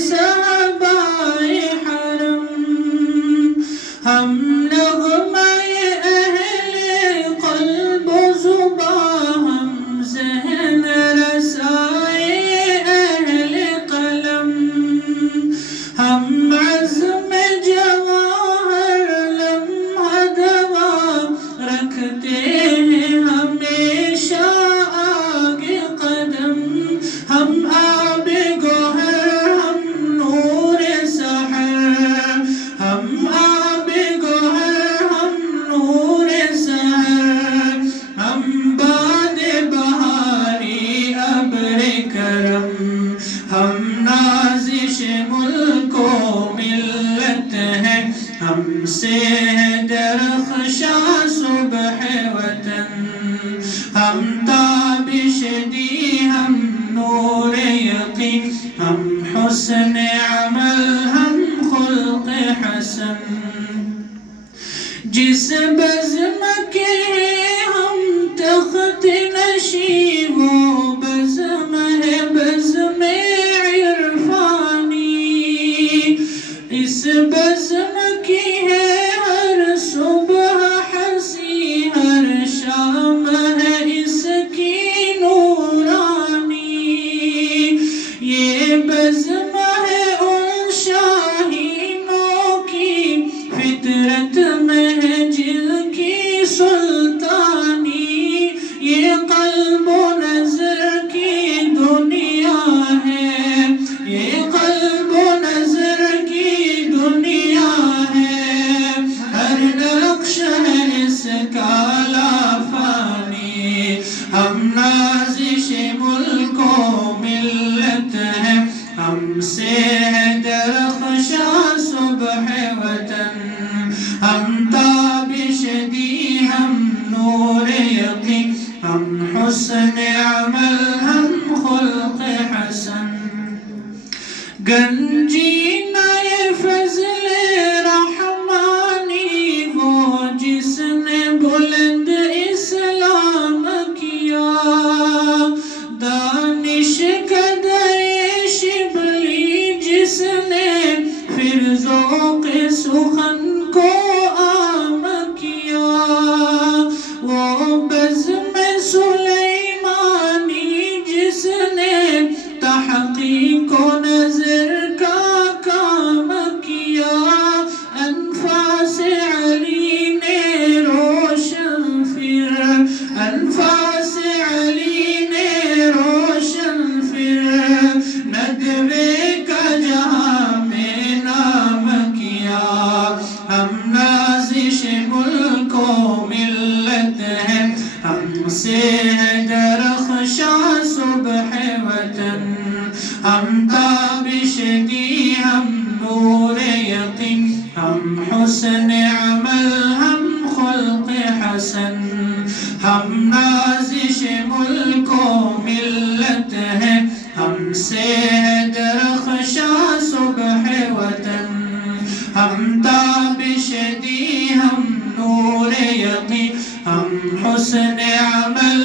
صحابائے حرم ہم نغمۂ اہل قلب و زباں ہم ذہن رسائے اہل قلم ہم عزم جواہر لمحہ دوا رکھتے ہیں ہمیشہ آگے قدم ہم آب گوہر ہم نور سحر ہم آب گوہر ہم نور سحر ہم باد بہاری ابر کرم ہم نازش ملک و ملت ہیں ہم سے ہے درخشاں صبح وطن ہم تابش دی ہم نور یقین ہم حسن عمل ہم خلق حسن جس بزم کے ہم تخت نشیں وہ بزم ہے بزم عرفانی اس بزم کی ہے ہر صبح ہنسی ہر شام ہے اس کی نورانی یہ بزم ہے ان شاہینوں کی فطرت میں ہے جن کی سلطانی یہ قلب و نظر کی دنیا ہے یہ قلب و نظر کی دنیا ہے ہر نقش ہے اس کا لافانی ہم نازش ملک و ملت ہیں ہم سے ہے درخشاں صبح وطن ہم تابش دی ہم نور یقین ہم حسن عمل ہم خلق حسن گنجینہ فضل رحمانی وہ جس نے بلند اسلام کیا دانش کدے شبلی جس نے پھر ذوق سخن کو عام کیا وہ بزم سلیمانی جس نے تحقیق و نظر کا کام کیا انفاس علی نے روشن پھر انفاس علی نے روشن پھر ندوے کا جہاں میں نام کیا ہم نازش ملک و ملت ہیں ہم سے ہے درخشاں صبح وطن ہم تابش دی ہم نور یقین ہم حسن عمل ہم خلق حسن ہم نازش ملک و ملت ہیں ہم سے ہے درخشاں صبح وطن ہم تابش دی ہم نور یقین ہم حسن عمل